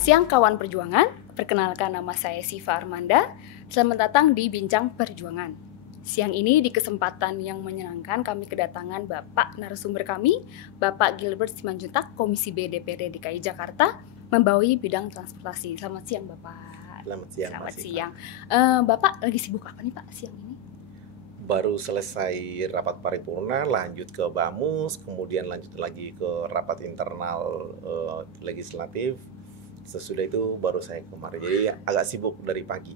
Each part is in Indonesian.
Selamat siang kawan perjuangan, perkenalkan nama saya Siva Armanda. Selamat datang di Bincang Perjuangan. Siang ini di kesempatan yang menyenangkan kami kedatangan Bapak narasumber kami, Bapak Gilbert Simanjuntak, Komisi B DPRD DKI Jakarta, membawahi bidang transportasi. Selamat siang Bapak. Selamat siang. Selamat siang. Bapak lagi sibuk apa nih Pak siang ini? Baru selesai rapat paripurna, lanjut ke BAMUS, kemudian lanjut lagi ke rapat internal legislatif. Sesudah itu baru saya kemarin, jadi agak sibuk dari pagi.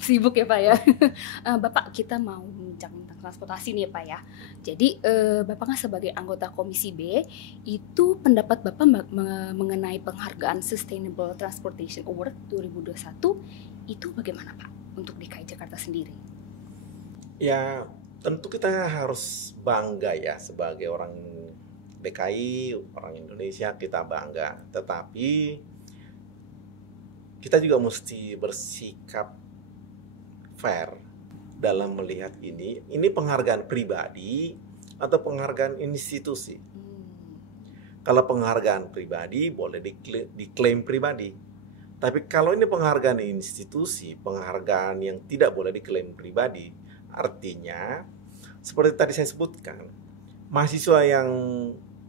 Sibuk ya Pak ya. Bapak, kita mau bincang tentang transportasi nih Pak ya. Jadi Bapak kan sebagai anggota Komisi B, itu pendapat Bapak mengenai penghargaan Sustainable Transportation Award 2021 itu bagaimana Pak untuk DKI Jakarta sendiri? Ya, tentu kita harus bangga ya sebagai orang DKI, orang Indonesia, kita bangga. Tetapi kita juga mesti bersikap fair dalam melihat ini. Ini penghargaan pribadi atau penghargaan institusi. Kalau penghargaan pribadi boleh diklaim pribadi. Tapi kalau ini penghargaan institusi, penghargaan yang tidak boleh diklaim pribadi, artinya seperti tadi saya sebutkan, mahasiswa yang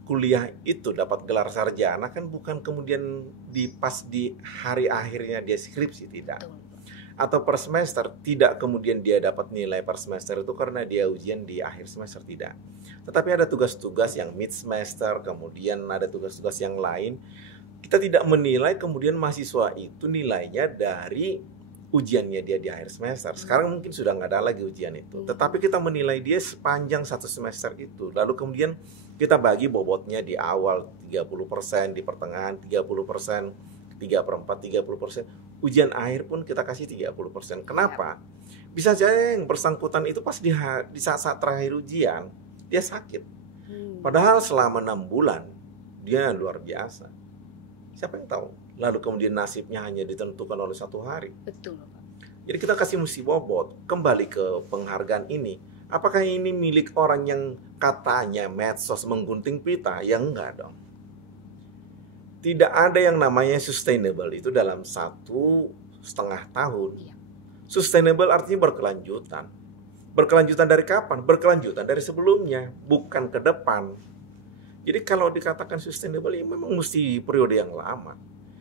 kuliah itu dapat gelar sarjana kan bukan kemudian pas di hari akhirnya dia skripsi, tidak. Atau per semester, tidak kemudian dia dapat nilai per semester itu karena dia ujian di akhir semester, tidak. Tetapi ada tugas-tugas yang mid semester, kemudian ada tugas-tugas yang lain. Kita tidak menilai kemudian mahasiswa itu nilainya dari ujiannya dia di akhir semester. Sekarang mungkin sudah nggak ada lagi ujian itu. Tetapi kita menilai dia sepanjang satu semester itu. Lalu kemudian kita bagi bobotnya di awal 30%, di pertengahan 30%, 3/4, 30%. Ujian akhir pun kita kasih 30%. Kenapa? Bisa jadi yang bersangkutan itu pas di saat-saat terakhir ujian, dia sakit. Padahal selama 6 bulan, dia luar biasa. Siapa yang tahu? Lalu kemudian nasibnya hanya ditentukan oleh 1 hari. Betul Pak. Jadi kita kasih mesti bobot. Kembali ke penghargaan ini. Apakah ini milik orang yang katanya medsos menggunting pita? Ya enggak dong. Tidak ada yang namanya sustainable itu dalam 1,5 tahun. Sustainable artinya berkelanjutan. Berkelanjutan dari kapan? Berkelanjutan dari sebelumnya, bukan ke depan. Jadi kalau dikatakan sustainable, ya memang mesti periode yang lama.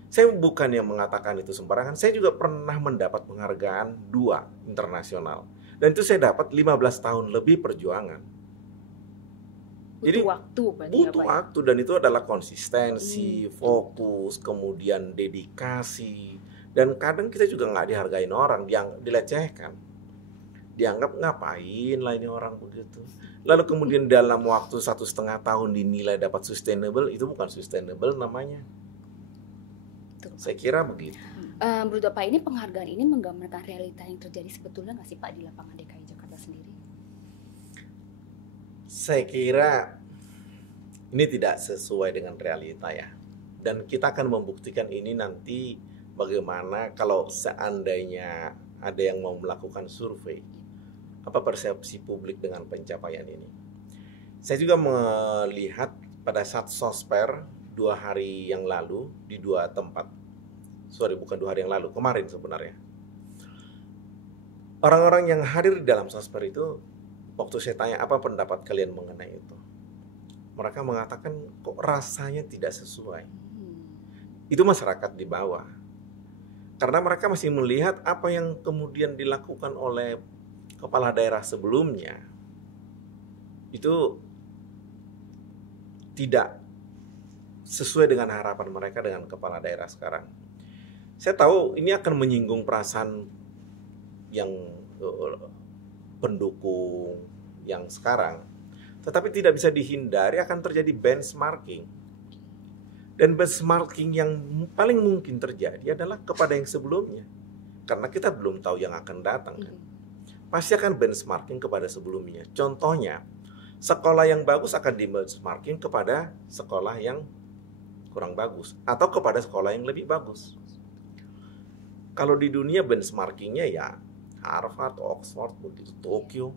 Saya bukan yang mengatakan itu sembarangan. Saya juga pernah mendapat penghargaan 2 internasional. Dan itu saya dapat 15 tahun lebih perjuangan. Jadi butuh waktu, dan itu adalah konsistensi, fokus, kemudian dedikasi. Dan kadang kita juga nggak dihargain orang, yang dilecehkan. Dianggap ngapain lah ini orang begitu. Lalu kemudian dalam waktu 1,5 tahun dinilai dapat sustainable, itu bukan sustainable namanya. Saya kira begitu. Menurut Bapak ini penghargaan ini menggambarkan realita yang terjadi sebetulnya nggak sih Pak di lapangan DKI Jakarta sendiri? Saya kira ini tidak sesuai dengan realita ya. Dan kita akan membuktikan ini nanti bagaimana kalau seandainya ada yang mau melakukan survei. Apa persepsi publik dengan pencapaian ini? Saya juga melihat pada saat Sosper 2 hari yang lalu di 2 tempat. Bukan 2 hari yang lalu, kemarin sebenarnya. Orang-orang yang hadir di dalam Sosper itu, waktu saya tanya apa pendapat kalian mengenai itu, mereka mengatakan kok rasanya tidak sesuai. Itu masyarakat di bawah. Karena mereka masih melihat apa yang kemudian dilakukan oleh kepala daerah sebelumnya itu tidak sesuai dengan harapan mereka dengan kepala daerah sekarang. Saya tahu ini akan menyinggung perasaan yang pendukung yang sekarang, tetapi tidak bisa dihindari akan terjadi benchmarking. Dan benchmarking yang paling mungkin terjadi adalah kepada yang sebelumnya, karena kita belum tahu yang akan datang kan. Pasti akan benchmarking kepada sebelumnya. Contohnya, sekolah yang bagus akan di benchmarking kepada sekolah yang kurang bagus, atau kepada sekolah yang lebih bagus. Kalau di dunia benchmarkingnya ya Harvard, Oxford, begitu, Tokyo.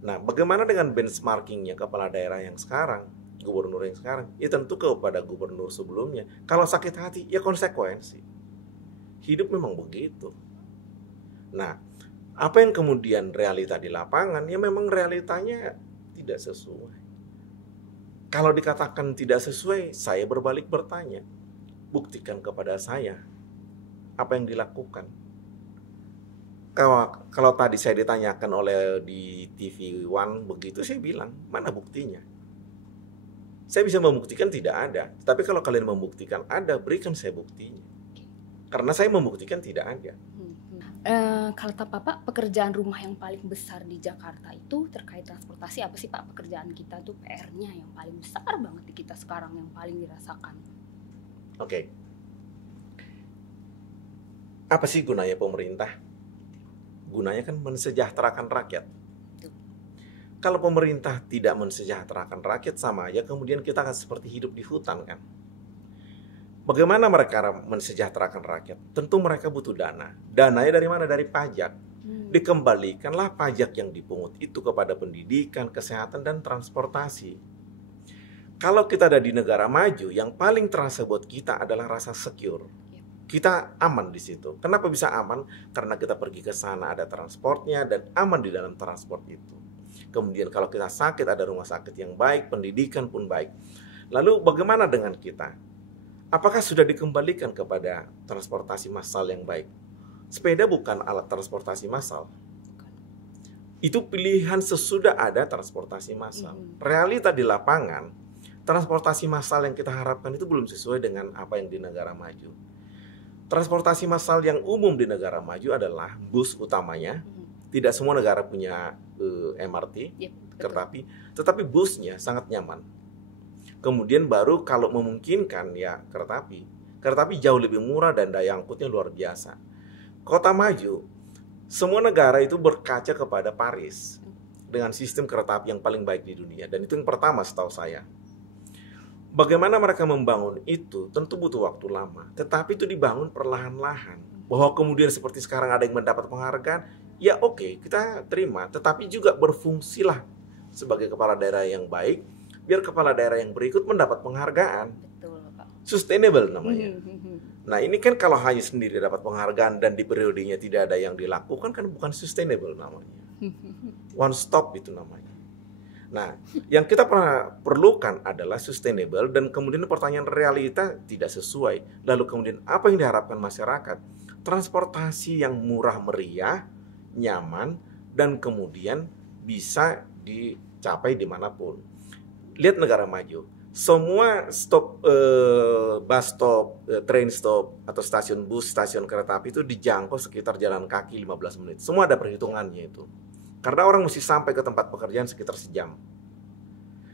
Nah, bagaimana dengan benchmarkingnya kepala daerah yang sekarang? gubernur yang sekarang, ya tentu kepada gubernur sebelumnya. Kalau sakit hati, ya konsekuensi. Hidup memang begitu. Nah, apa yang kemudian realita di lapangan, ya memang realitanya tidak sesuai. Kalau dikatakan tidak sesuai, saya berbalik bertanya, buktikan kepada saya apa yang dilakukan. Kalau tadi saya ditanyakan oleh di TV One begitu, saya bilang, mana buktinya? Saya bisa membuktikan tidak ada. Tapi kalau kalian membuktikan ada, berikan saya buktinya. Karena saya membuktikan tidak ada. Kalau Bapak, pekerjaan rumah yang paling besar di Jakarta itu terkait transportasi apa sih Pak? Pekerjaan kita tuh PR-nya yang paling besar banget di kita sekarang, yang paling dirasakan. Oke. Apa sih gunanya pemerintah? Gunanya kan mensejahterakan rakyat. Kalau pemerintah tidak mensejahterakan rakyat, sama aja kemudian kita akan seperti hidup di hutan kan. Bagaimana mereka mensejahterakan rakyat? Tentu mereka butuh dana. Dananya dari mana? Dari pajak. Dikembalikanlah pajak yang dipungut itu kepada pendidikan, kesehatan, dan transportasi. Kalau kita ada di negara maju, yang paling terasa buat kita adalah rasa secure. Kita aman di situ. Kenapa bisa aman? Karena kita pergi ke sana ada transportnya dan aman di dalam transport itu. Kemudian kalau kita sakit ada rumah sakit yang baik, pendidikan pun baik. Lalu bagaimana dengan kita? Apakah sudah dikembalikan kepada transportasi massal yang baik? Sepeda bukan alat transportasi massal. Itu pilihan sesudah ada transportasi massal. Realita di lapangan, transportasi massal yang kita harapkan itu belum sesuai dengan apa yang di negara maju. Transportasi massal yang umum di negara maju adalah bus utamanya. Tidak semua negara punya MRT, kereta api, tetapi busnya sangat nyaman. Kemudian baru kalau memungkinkan ya kereta api. Kereta api jauh lebih murah dan daya angkutnya luar biasa. Kota maju, semua negara itu berkaca kepada Paris dengan sistem kereta api yang paling baik di dunia. Dan itu yang pertama setahu saya. Bagaimana mereka membangun itu tentu butuh waktu lama, tetapi itu dibangun perlahan-lahan. Bahwa kemudian seperti sekarang ada yang mendapat penghargaan, ya oke, kita terima, tetapi juga berfungsilah sebagai kepala daerah yang baik, biar kepala daerah yang berikut mendapat penghargaan. Betul, Pak. Sustainable namanya. Nah ini kan kalau hanya sendiri dapat penghargaan dan di periodenya tidak ada yang dilakukan, kan bukan sustainable namanya. One stop itu namanya. Nah, yang kita perlukan adalah sustainable, dan kemudian pertanyaan realita tidak sesuai. Lalu kemudian apa yang diharapkan masyarakat? Transportasi yang murah meriah, nyaman, dan kemudian bisa dicapai dimanapun. Lihat negara maju, semua stop, bus stop, train stop, atau stasiun bus, stasiun kereta api itu dijangkau sekitar jalan kaki 15 menit. Semua ada perhitungannya itu. Karena orang mesti sampai ke tempat pekerjaan sekitar sejam.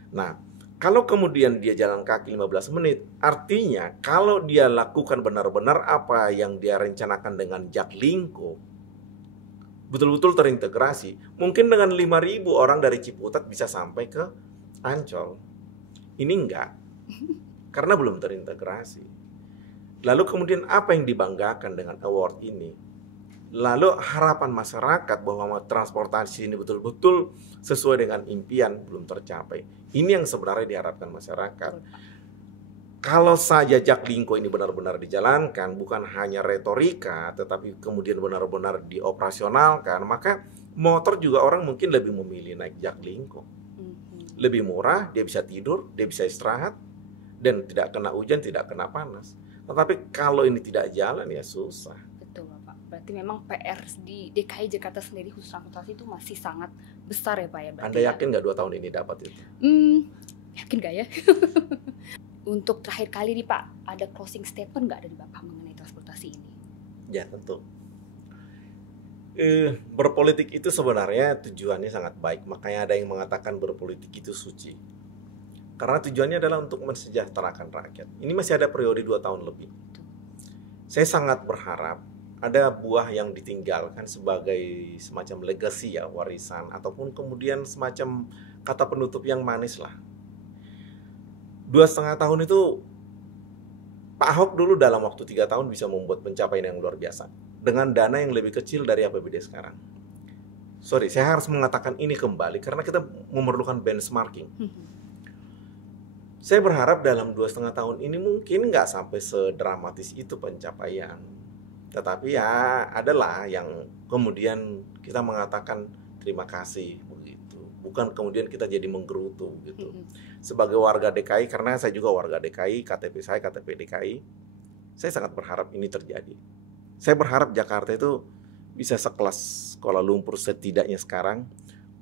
Nah, kalau kemudian dia jalan kaki 15 menit, artinya kalau dia lakukan benar-benar apa yang dia rencanakan dengan Jaklingko, betul-betul terintegrasi, mungkin dengan 5.000 orang dari Ciputat bisa sampai ke Ancol. Ini enggak, karena belum terintegrasi. Lalu kemudian apa yang dibanggakan dengan award ini? Lalu harapan masyarakat bahwa transportasi ini betul-betul sesuai dengan impian belum tercapai. Ini yang sebenarnya diharapkan masyarakat. Kalau saja Jaklingko ini benar-benar dijalankan, bukan hanya retorika, tetapi kemudian benar-benar dioperasionalkan, maka motor juga orang mungkin lebih memilih naik Jaklingko. Lebih murah, dia bisa tidur, dia bisa istirahat, dan tidak kena hujan, tidak kena panas. Tetapi kalau ini tidak jalan, ya susah. Berarti memang PR di DKI Jakarta sendiri khusus transportasi itu masih sangat besar ya Pak ya? Berarti Anda yakin nggak 2 tahun ini dapat itu? Yakin nggak ya? Untuk terakhir kali nih Pak, ada closing statement nggak dari Bapak mengenai transportasi ini? Ya tentu. Berpolitik itu sebenarnya tujuannya sangat baik. Makanya ada yang mengatakan berpolitik itu suci. Karena tujuannya adalah untuk mensejahterakan rakyat. Ini masih ada periode 2 tahun lebih. Saya sangat berharap ada buah yang ditinggalkan sebagai semacam legacy ya, warisan, ataupun kemudian semacam kata penutup yang manis lah. 2,5 tahun itu Pak Ahok dulu dalam waktu 3 tahun bisa membuat pencapaian yang luar biasa dengan dana yang lebih kecil dari APBD sekarang. Saya harus mengatakan ini kembali karena kita memerlukan benchmarking. Saya berharap dalam 2,5 tahun ini mungkin nggak sampai sedramatis itu pencapaian. Tetapi ya adalah yang kemudian kita mengatakan terima kasih begitu. Bukan kemudian kita jadi menggerutu gitu. Sebagai warga DKI, karena saya juga warga DKI, KTP saya KTP DKI, saya sangat berharap ini terjadi. Saya berharap Jakarta itu bisa sekelas Kuala Lumpur setidaknya sekarang,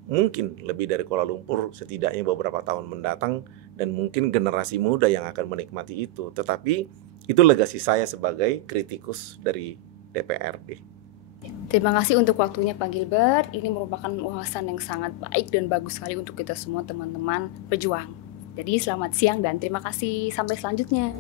mungkin lebih dari Kuala Lumpur setidaknya beberapa tahun mendatang, dan mungkin generasi muda yang akan menikmati itu. Tetapi itu legasi saya sebagai kritikus dari DPRD. Terima kasih untuk waktunya Pak Gilbert. Ini merupakan ulasan yang sangat baik dan bagus sekali untuk kita semua teman-teman pejuang. Jadi selamat siang dan terima kasih. Sampai selanjutnya.